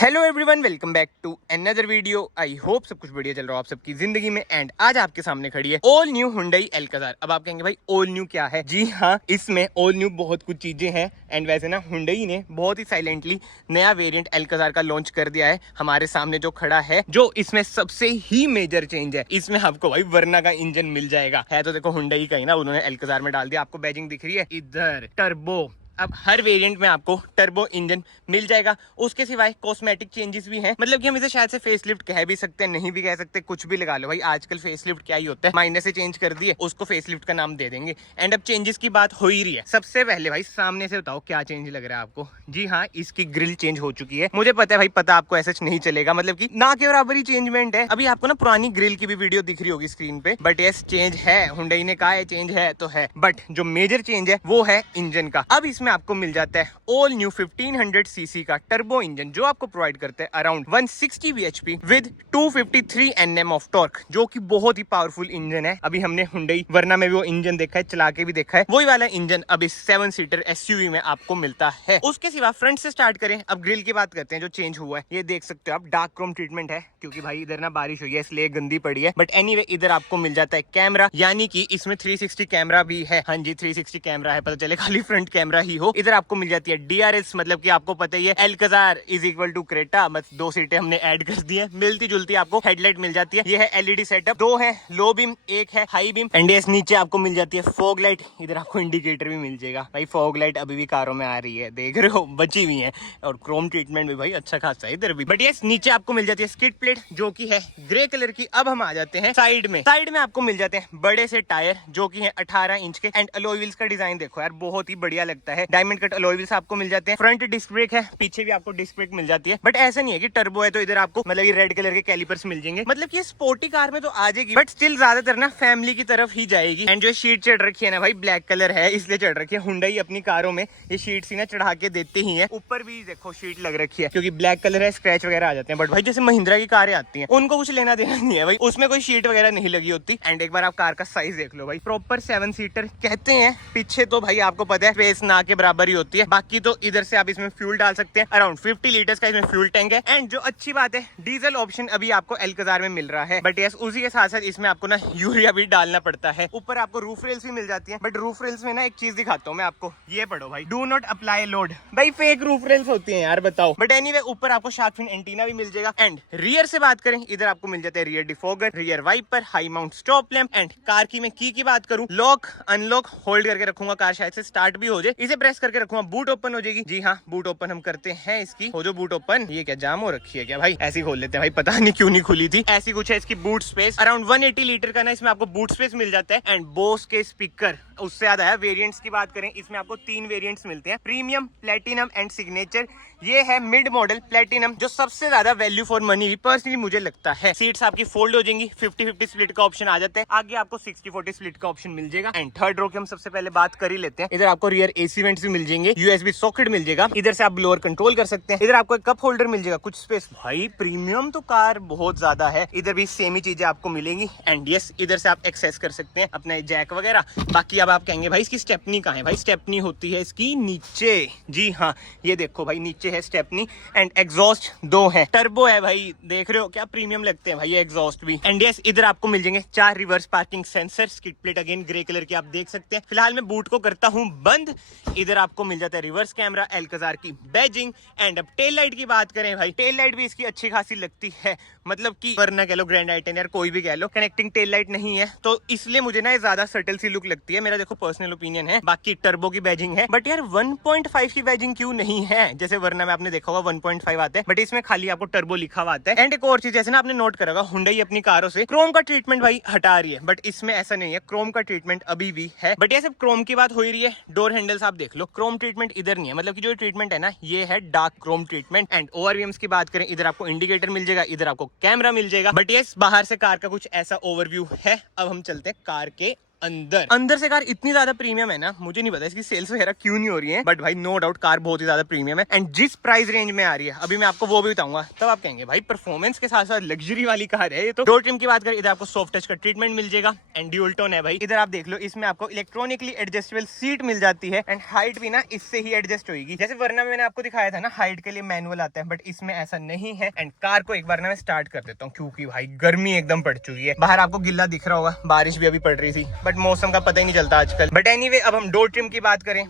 Hello everyone, welcome back to another video. I hope सब कुछ बढ़िया चल रहा हो आप सबकी जिंदगी में। एंड आज आपके सामने खड़ी है ऑल न्यू हुंडई एल्काजार। अब आप कहेंगे भाई ऑल न्यू क्या है? जी हाँ, इसमें ऑल न्यू बहुत कुछ चीजें हैं। एंड वैसे ना हुंडई ने बहुत ही साइलेंटली नया वेरिएंट एल्काजार का लॉन्च कर दिया है। हमारे सामने जो खड़ा है, जो इसमें सबसे ही मेजर चेंज है, इसमें आपको भाई वर्ना का इंजन मिल जाएगा। है तो देखो हुंडई का ही ना, उन्होंने एल्काजार में डाल दिया। आपको बैजिंग दिख रही है इधर, टर्बो। अब हर वेरिएंट में आपको टर्बो इंजन मिल जाएगा। उसके सिवाय कॉस्मेटिक चेंजेस भी हैं, मतलब कि हम इसे शायद से फेसलिफ्ट कह भी सकते हैं, नहीं भी कह सकते, कुछ भी लगा लो भाई। आजकल फेसलिफ्ट क्या ही होता है, माइनर से चेंज कर दिए उसको फेसलिफ्ट का नाम दे देंगे। एंड अब चेंजेस की बात हो ही रही है। सबसे पहले भाई सामने से बताओ क्या चेंज लग रहा है आपको? जी हाँ, इसकी ग्रिल चेंज हो चुकी है। मुझे पता है भाई, पता आपको ऐसा नहीं चलेगा, मतलब कि ना के बराबर ही चेंजमेंट है। अभी आपको ना पुरानी ग्रिल की भी वीडियो दिख रही होगी स्क्रीन पे, बट यस चेंज है। हुंडई ने कहा है चेंज है तो है, बट जो मेजर चेंज है वो है इंजन का। अब इसमें आपको मिल जाता है ऑल न्यू 1500 सीसी का टर्बो इंजन, जो आपको प्रोवाइड करता है around 160 bhp with 253 Nm of torque, जो कि बहुत ही पावरफुल इंजन है। अभी हमने हुंडई वर्ना में भी वो इंजन देखा है, चला के भी देखा है। वही वाला इंजन अब इस 7 सीटर एसयूवी में आपको मिलता है। उसके सिवा फ्रंट से स्टार्ट करें, अब ग्रिल की बात करते हैं। जो चेंज हुआ है ये देख सकते हो आप, डार्क क्रोम ट्रीटमेंट है, क्योंकि भाई इधर ना बारिश हुई है इसलिए गंदी पड़ी है। बट एनीवे इधर आपको मिल जाता है कैमरा, यानी कि इसमें 360 कैमरा भी है। हाँ जी, 360 कैमरा है, पता चले खाली फ्रंट कैमरा ही हो। इधर आपको मिल जाती है DRS, मतलब कि आपको पता ही है एल्काजार इज इक्वल टू क्रेटा, बस 2 सीटें हमने ऐड कर दी है। मिलती जुलती आपको हेडलाइट मिल जाती है। ये है LED सेटअप, 2 है लो बीम, 1 है हाई बीम। एंड यस नीचे आपको मिल जाती है फॉग लाइट। इधर आपको इंडिकेटर भी मिल जाएगा भाई। फॉग लाइट अभी भी कारों में आ रही है, देख रहे हो, बची हुई है। और क्रोम ट्रीटमेंट भी भाई अच्छा खासा है इधर भी। बट यस नीचे आपको मिल जाती है स्किड प्लेट, जो की है ग्रे कलर की। अब हम आ जाते हैं साइड में। साइड में आपको मिल जाते हैं बड़े से टायर, जो की है 18 इंच के। एंड अलॉय व्हील्स का डिजाइन देखो यार, बहुत ही बढ़िया लगता है। डायमंड कट अलॉय व्हील्स आपको मिल जाते हैं। फ्रंट डिस्क ब्रेक है, पीछे भी आपको डिस्क ब्रेक मिल जाती है। बट ऐसा नहीं है कि टर्बो है तो इधर आपको मतलब ये रेड कलर के कैलिपर्स मिल जाएंगे। मतलब कि स्पोर्टी कार में तो आ जाएगी, बट स्टिल ज्यादातर ना फैमिली की तरफ ही जाएगी। एंड जो शीट चढ़ रखी है ना भाई, ब्लैक कलर है इसलिए चढ़ रखी है। हुंडई अपनी कारों में ये शीट सी ना चढ़ा के देते ही है। ऊपर भी देखो शीट लग रखी है, क्योंकि ब्लैक कलर है, स्क्रैच वगैरह आ जाते हैं। बट भाई जैसे महिंद्रा की कारें आती हैं, उनको कुछ लेना देना नहीं है भाई, उसमें कोई शीट वगैरह नहीं लगी होती। एंड एक बार आप कार का साइज देख लो भाई, प्रॉपर 7 सीटर कहते हैं। पीछे तो भाई आपको पता है स्पेस ना के बराबर ही होती है। बाकी तो इधर से आप इसमें फ्यूल डाल सकते हैं, अराउंड 50 लीटर्स का इसमें फ्यूल टैंक है। एंड जो अच्छी बात है, डीजल ऑप्शन अभी आपको एल्काजार में मिल रहा है। बट यस उसी के साथ साथ इसमें आपको ना यूरिया भी डालना पड़ता है। ऊपर आपको रूफ रेल्स भी मिल जाती है। बट रूफ रेल्स में ना एक चीज दिखाता हूँ मैं आपको, ये पढ़ो भाई, डू नॉट अप्लाई लोड। भाई फेक रूफ रेल्स होती है यार, बताओ। बट एनीवे ऊपर आपको शार्क फिन एंटीना भी मिल जाएगा। एंड रियर से बात करें, इधर आपको मिल जाता है rear defogger, rear wiper, high mount stop lamp. And car की मैं की बात करूं, लॉक अनलॉक होल्ड करके रखूंगा, कार शायद से स्टार्ट भी हो जाए। इसे प्रेस करके रखूंगा, बूट ओपन हो जाएगी। जी हाँ, बूट ओपन हम करते हैं इसकी। हो जो बूट ओपन, ये क्या जाम हो रखी है क्या भाई? ऐसी खोल लेते हैं भाई, पता नहीं क्यों नहीं खुली थी। ऐसी कुछ है इसकी बूट स्पेस, अराउंड 180 लीटर का ना इसमें आपको बूट स्पेस मिल जाता है। एंड बोस के स्पीकर, उससे याद आया वेरिएंट्स की बात करें, इसमें आपको 3 वेरिएंट्स मिलते हैं, प्रीमियम, प्लेटिनम एंड सिग्नेचर। ये है मिड मॉडल प्लेटिनम, जो सबसे ज्यादा वैल्यू फॉर मनी पर्सनली मुझे लगता है। सीट्स आपकी फोल्ड हो जाएंगी, 50-50 स्प्लिट का ऑप्शन आ जाता है। आगे आपको 60-40 स्प्लिट का ऑप्शन मिल जाएगा। एंड थर्ड रो की हम सबसे पहले बात कर ही लेते हैं। इधर आपको रियर AC वेंट्स भी मिल जाएंगे, USB सॉकेट मिल जाएगा। इधर से आप ब्लोअर कंट्रोल कर सकते हैं। इधर आपको एक कप होल्डर मिल जाएगा, कुछ स्पेस। भाई प्रीमियम तो कार बहुत ज्यादा है। इधर भी सेम ही चीजें आपको मिलेंगी। एंड यस इधर से आप एक्सेस कर सकते हैं अपना जैक वगैरह। बाकी अब आप कहेंगे भाई इसकी स्टेपनी कहाँ है? भाई स्टेपनी होती है इसकी नीचे। जी हाँ, ये देखो भाई नीचे है स्टेपनी। एंड एग्जॉस्ट 2 है, टर्बो है भाई, देख रहे हो क्या प्रीमियम लगते हैं भाई ये एग्जॉस्ट भी। एंड यस इधर आपको मिल जाएंगे 4 reverse parking sensor, skid plate again grey colour की आप देख सकते हैं। फिलहाल मैं बूट को करता हूँ बंद। इधर आपको मिल जाता है रिवर्स कैमरा, एल्काजार की बैजिंग। एंड अब टेल लाइट की बात करें भाई, टेल लाइट भी इसकी अच्छी खासी लगती है, मतलब कि वरना कह लो ग्रैंड आई-10 यार, कोई भी कह लो, कनेक्टिंग टेल लाइट नहीं है तो इसलिए मुझे ना ज्यादा सटल सी लुक लगती है। मेरा देखो पर्सनल ओपिनियन है। बाकी टर्बो की बैजिंग है, बट यार 1.5 की बैजिंग क्यों नहीं है? जैसे वरना में आपने देखा होगा 1.5 आता है, बट इसमें खाली आपको टर्बो लिखा हुआ आता है। एंड एक और चीज, जैसे ना आपने नोट करा होगा, हुंडई अपनी कारों से क्रोम का ट्रीटमेंट भाई हटा रही है, बट इसमें ऐसा नहीं है, क्रोम का ट्रीटमेंट अभी भी है। बट ये सब क्रोम की बात हो ही रही है। डोर हैंडल्स आप देख लो, क्रोम ट्रीटमेंट इधर नहीं है, मतलब कि जो ट्रीटमेंट है ना ये है डार्क क्रोम ट्रीटमेंट। एंड ओवरव्यूम्स की बात करें, इधर आपको इंडिकेटर मिल जाएगा, इधर आपको कैमरा मिल जाएगा। बट ये बाहर से कार का कुछ ऐसा ओवरव्यू है। अब हम चलते हैं कार के अंदर अंदर से कार इतनी ज्यादा प्रीमियम है ना, मुझे नहीं पता इसकी सेल्स वगैरह क्यों नहीं हो रही है, बट भाई नो डाउट कार बहुत ही ज्यादा प्रीमियम है। एंड जिस प्राइस रेंज में आ रही है अभी मैं आपको वो भी बताऊंगा, तब आप कहेंगे भाई परफॉर्मेंस के साथ साथ लग्जरी वाली कार है ये तो। डोर ट्रिम की बात करें, इधर आपको सॉफ्ट टच का ट्रीटमेंट मिल जाएगा एंड ड्यूल टोन है भाई। इधर आप देख लो, इसमें आपको इलेक्ट्रॉनिकली एडजस्टेबल सीट मिल जाती है एंड हाइट भी ना इससे ही एडजस्ट होगी। जैसे वरना मैंने आपको दिखाया था ना, हाइट के लिए मैनुअल आता है, बट इसमें ऐसा नहीं है। एंड कार को एक बार ना मैं स्टार्ट कर देता हूँ, क्योंकि भाई गर्मी एकदम पड़ चुकी है। बाहर आपको गिल्ला दिख रहा होगा, बारिश भी अभी पड़ रही थी, बट मौसम का पता ही नहीं चलता आजकल। बट एनीवे, अब हम डोर ट्रिम की बात करें।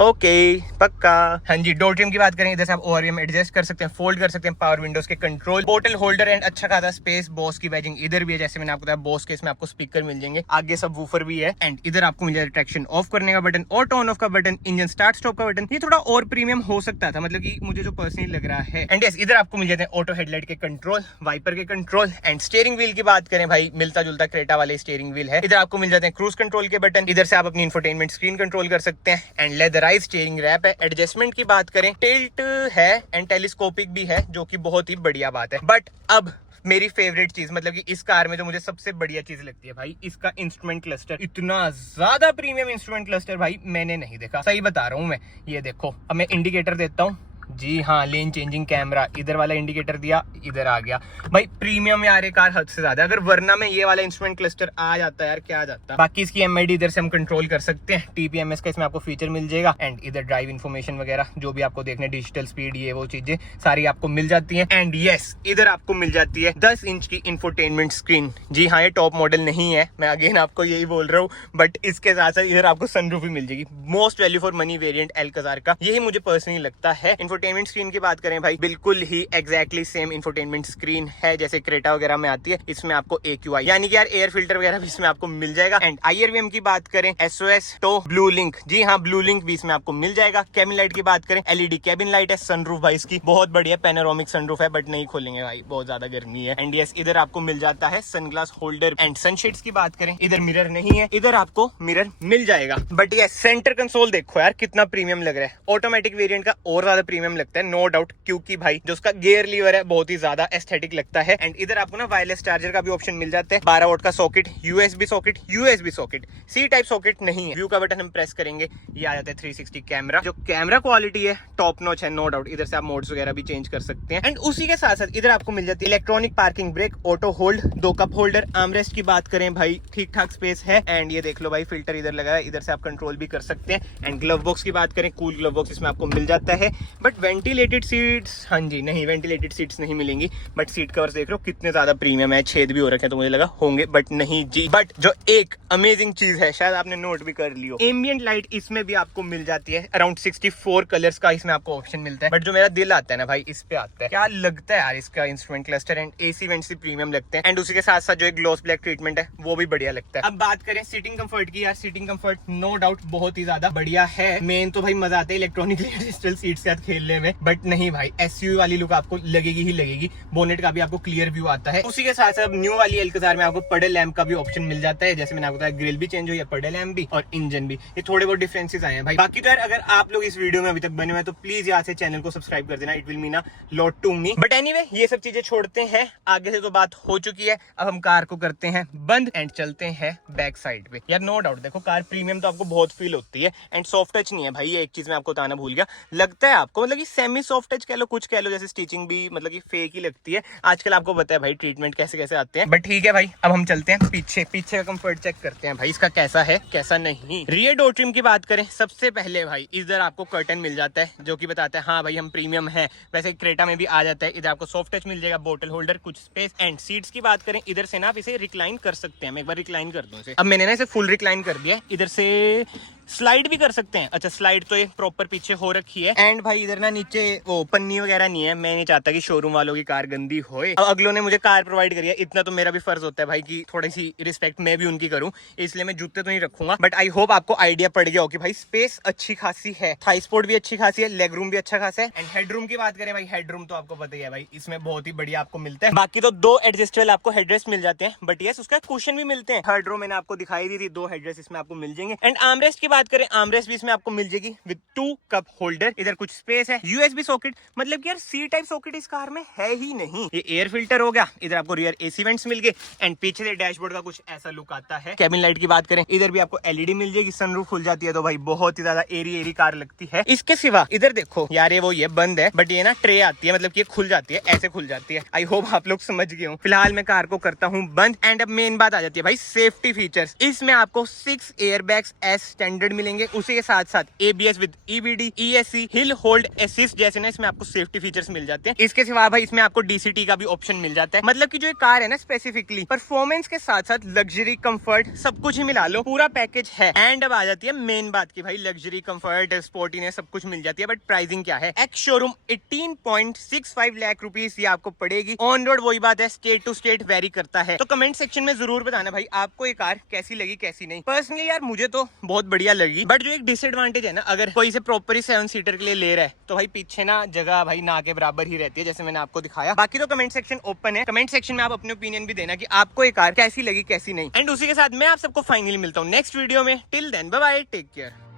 ओके पक्का। हाँ जी, डोर ट्रिम की बात करें, इधर से आप ओआरवीएम एडजस्ट कर सकते हैं, फोल्ड कर सकते हैं, पावर विंडोज के कंट्रोल, बोतल होल्डर एंड अच्छा खासा स्पेस। बॉस की बैजिंग इधर भी है, जैसे मैंने आपको बताया बॉस के इसमें आपको स्पीकर मिल जाएंगे, आगे सब वूफर भी है। एंड इधर आपको मिल जाएगा ट्रैक्शन ऑफ करने का बटन और टर्न ऑफ का बटन, इंजन स्टार्ट स्टॉप का बटन। ये थोड़ा और प्रीमियम हो सकता था, मतलब कि मुझे जो पर्सनली लग रहा है। एंड यस, इधर आपको मिल जाते हैं ऑटो हेडलाइट के कंट्रोल, वाइपर के कंट्रोल। एंड स्टीयरिंग व्हील की बात करें भाई, मिलता जुलता क्रेटा वाले स्टीयरिंग व्हील है। इधर आपको मिल जाते हैं क्रूज कंट्रोल के बटन, इधर से आप अपनी इंफोटेनमेंट स्क्रीन कंट्रोल कर सकते हैं। एंड लेदराइज स्टीयरिंग रैप है। एडजस्टमेंट की बात करें, टिल्ट है एंड टेलीस्कोपिक भी है, जो कि बहुत ही बढ़िया बात है। बट अब मेरी फेवरेट चीज, मतलब कि इस कार में जो मुझे सबसे बढ़िया चीज लगती है भाई, इसका इंस्ट्रूमेंट क्लस्टर। इतना ज्यादा प्रीमियम इंस्ट्रूमेंट क्लस्टर भाई मैंने नहीं देखा, सही बता रहा हूं मैं। ये देखो, अब मैं इंडिकेटर देता हूँ। जी हाँ, लेन चेंजिंग कैमरा, इधर वाला इंडिकेटर दिया, इधर आ गया भाई। प्रीमियम यार ये कार हद से ज्यादा। अगर वरना में ये वाला इंस्ट्रूमेंट क्लस्टर आ जाता यार, क्या आ जाता। बाकी इसकी एमआईडी इधर से हम कंट्रोल कर सकते हैं, टीपीएमएस का इसमें आपको फीचर मिल जाएगा। एंड इधर ड्राइव इन्फॉर्मेशन वगैरह जो भी आपको देखने, डिजिटल स्पीड, ये वो चीजें सारी आपको मिल जाती है। एंड यस, इधर आपको मिल जाती है 10 इंच की इंफोटेनमेंट स्क्रीन। जी हाँ, ये टॉप मॉडल नहीं है, मैं अगेन आपको यही बोल रहा हूँ, बट इसके साथ साथ इधर आपको सनरूफ भी मिल जाएगी। Most value for money variant Alcazar का, यही मुझे पर्सनली लगता है। इंफोटेनमेंट स्क्रीन की बात करें भाई, बिल्कुल ही एग्जैक्टली सेम इंफोटेनमेंट स्क्रीन है जैसे क्रेटा वगैरह में आती है। इसमें आपको AQI यानी कि यार एयर फिल्टर वगैरह भी इसमें आपको मिल जाएगा। एंड IRVM की बात करें, SOS तो ब्लू लिंक, जी हाँ ब्लू लिंक भी इसमें आपको मिल जाएगा। कैबिन लाइट की बात करें, LED कैबिन लाइट है। सनरूफ भाई इसकी बहुत बढ़िया पैनोरामिक सनरूफ है, बट नहीं खोलेंगे भाई, बहुत ज्यादा गर्मी है। एंड यस, इधर आपको मिल जाता है सनग्लास होल्डर। एंड सनशेड्स की बात करें, इधर मिरर नहीं है, इधर आपको मिरर मिल जाएगा। बट ये सेंटर कंसोल देखो यार कितना प्रीमियम लग रहा है। ऑटोमेटिक वेरिएंट का और ज्यादा प्रीमियम लगता है नो डाउट, क्योंकि भाई जो उसका गियर लीवर है बहुत ही ज्यादा एस्थेटिक लगता है। एंड इधर आपको ना वायरलेस चार्जर का भी ऑप्शन मिल जाता है, 12 वोल्ट का socket, USB socket, USB socket, C type socket नहीं है। व्यू का बटन हम प्रेस करेंगे, ये आ जाता है 360 कैमरा। जो कैमरा क्वालिटी है टॉप नॉच है नो डाउट। इधर से आप मोड्स वगैरह भी चेंज कर सकते हैं। एंड उसी के साथ साथ इधर आपको मिल जाती है electronic parking brake, auto hold, 2 cup holder. Armrest की बात करें भाई, ठीक ठाक स्पेस है। एंड ये देख लो भाई, फिल्टर इधर लगा है, इधर से आप कंट्रोल भी कर सकते हैं। एंड ग्लव बॉक्स की बात करें, कूल ग्लव बॉक्स इसमें आपको मिल जाता है। बट वेंटिलेटेड सीट्स, हाँ जी नहीं, वेंटिलेटेड सीट्स नहीं मिलेंगी। बट सीट कवर्स देख रहे हो कितने ज्यादा प्रीमियम है, छेद भी हो रखे हैं तो मुझे लगा होंगे, बट नहीं जी। बट जो एक अमेजिंग चीज है, शायद आपने नोट भी कर लियो, एम्बिएंट लाइट इसमें भी आपको मिल जाती है। अराउंड 64 कलर्स का इसमें आपको ऑप्शन मिलता है। बट जो मेरा दिल आता है ना भाई, इस पे आता है, क्या लगता है यार इसका instrument cluster. And AC vents भी प्रीमियम लगते हैं। एंड उसी के साथ साथ जो एक ग्लॉस ब्लैक ट्रीटमेंट है वो भी बढ़िया लगता है। अब बात करें सीटिंग कंफर्ट की, यार सीटिंग कंफर्ट नो डाउट बहुत ही ज्यादा बढ़िया है। मेन तो भाई मजा आता है इलेक्ट्रॉनिकली एडजस्टेबल सीट्स के साथ खेलने में, बट नहीं भाई SUV वाली लुक आपको लगेगी ही लगेगी। बोनेट का भी आपको क्लियर व्यू आता है। उसी के साथ साथ न्यू वाली एल्काजार में आपको पडल लैंप का भी ऑप्शन मिल जाता है, जैसे मैंने आपको बताया ग्रिल भी चेंज हुई है, पडल लैंप भी और इंजन भी। ये थोड़े बहुत डिफरेंसेस आए हैं भाई। बाकी तो यार अगर आप लोग इस वीडियो में अभी तक बने हुए हैं तो प्लीज यहाँ से चैनल को सब्सक्राइब कर देना, it will mean a lot to me. But anyway, ये सब चीजें छोड़ते हैं, आगे से तो बात हो चुकी है। अब हम कार को करते हैं बंद एंड चलते हैं बैक साइड पे। यार नो डाउट देखो, कार प्रीमियम तो आपको बहुत फील होती है। एंड सॉफ्ट टच नहीं है भाई, ये एक चीज मैं आपको बताना भूल गया। लगता है आपको मतलब कि सेमी सॉफ्ट टच कह लो, कुछ कह लो, जैसे स्टिचिंग भी मतलब कि फेक ही लगती है। आजकल आपको पता है भाई ट्रीटमेंट कैसे कैसे आते हैं। बट ठीक है भाई, अब हम चलते हैं पीछे का कंफर्ट चेक करते हैं भाई, इसका कैसा है कैसा नहीं। रियर डोर ट्रिम की बात करें, सबसे पहले भाई इधर आपको कर्टन मिल जाता है, जो कि बताता है हाँ भाई हम प्रीमियम है। वैसे क्रेटा में भी आ जाता है। इधर आपको सॉफ्ट टच मिल जाएगा, बोतल होल्डर, कुछ स्पेस। एंड सीट्स की बात करें, इधर से ना आप इसे रिक्लाइन कर सकते हैं। मैं एक बार रिक्लाइन कर दूं इसे। अब मैंने ना इसे फुल रिक्लाइन कर दिया, इधर से स्लाइड भी कर सकते हैं। अच्छा, स्लाइड तो ये प्रॉपर पीछे हो रखी है। एंड भाई इधर ना नीचे वो पन्नी वगैरह नहीं है, मैं नहीं चाहता कि शोरूम वालों की कार गंदी होए। अब अगलों ने मुझे कार प्रोवाइड करी है, इतना तो मेरा भी फर्ज होता है भाई कि थोड़ी सी रिस्पेक्ट मैं भी उनकी करूं, इसलिए मैं जूते तो नहीं रखूंगा। बट आई होप आपको आइडिया पड़ गया हो कि भाई स्पेस अच्छी खासी है, थाई स्पोर्ट भी अच्छी खासी है, लेग रूम भी अच्छा खासा है। एंड हेडरूम की बात करें भाई, हेडरूम तो आपको पता ही है भाई, इसमें बहुत ही बढ़िया आपको मिलता है। बाकी तो 2 एडजस्टेबल आपको हेडरेस्ट मिल जाते हैं, बट यस उसका कुशन भी मिलते हैं। थर्ड रो मैंने आपको दिखाई दी थी, 2 हेडरेस्ट इसमें आपको मिल जाएंगे। एंड आर्मरेस्ट की बात करें आर्मरेस्ट भी इसमें आपको मिल जाएगी विद 2 कप होल्डर। इधर कुछ स्पेस है, यूएसबी सॉकेट, मतलब कि यार सी टाइप सॉकेट इस कार में है ही नहीं। ये एयर फिल्टर हो गया, इधर आपको रियर एसी वेंट्स मिल गए एंड पीछे से डैशबोर्ड का कुछ ऐसा लुक आता है। कैबिन लाइट की बात करें, इधर भी आपको एलईडी मिल जाएगी, सनरूफ खुल जाती है तो भाई बहुत ही ज्यादा एरी कार लगती है। इसके सिवा इधर देखो यार, ये बंद है बट ये ना ट्रे आती है, मतलब कि ये खुल जाती है, ऐसे खुल जाती है। आई होप आप लोग समझ गए हो। फिलहाल मैं कार को करता हूँ बंद एंड अब मेन बात आ जाती है भाई सेफ्टी फीचर्स। इसमें आपको 6 एयरबैग्स एस स्टैंडर्ड मिलेंगे, उसी के साथ साथ ABS with EBD, ESC, hill hold assist जैसे ना इसमें आपको सेफ्टी फीचर्स मिल जाते हैं। इसके सिवा भाई इसमें आपको डीसीटी का भी ऑप्शन मिल जाता है, मतलब कि जो कार है ना स्पेसिफिकली परफॉर्मेंस के साथ साथ लग्जरी कंफर्ट सब कुछ ही मिला लो, पूरा पैकेज है। एंड अब आ जाती है मेन बात की भाई लग्जरी कंफर्ट स्पोर्टीनेस सब कुछ मिल जाती है, बट प्राइसिंग क्या है? एक्स शोरूम 18.65 लाख रुपीस ये आपको पड़ेगी। ऑन रोड वही बात है, स्टेट टू स्टेट वेरी करता है। तो कमेंट सेक्शन में जरूर बताना भाई आपको ये कार कैसी लगी कैसी नहीं। पर्सनली यार मुझे तो बहुत बढ़िया लगी, बट जो एक डिसएडवांटेज है ना, अगर कोई इसे प्रॉपरली 7 सीटर के लिए ले रहा है तो भाई पीछे ना जगह भाई ना के बराबर ही रहती है, जैसे मैंने आपको दिखाया। बाकी तो कमेंट सेक्शन ओपन है, कमेंट सेक्शन में आप अपने ओपिनियन भी देना कि आपको ये कार कैसी लगी कैसी नहीं। एंड उसी के साथ मैं आप सबको फाइनली मिलता हूँ नेक्स्ट वीडियो में। Till then bye bye, take care.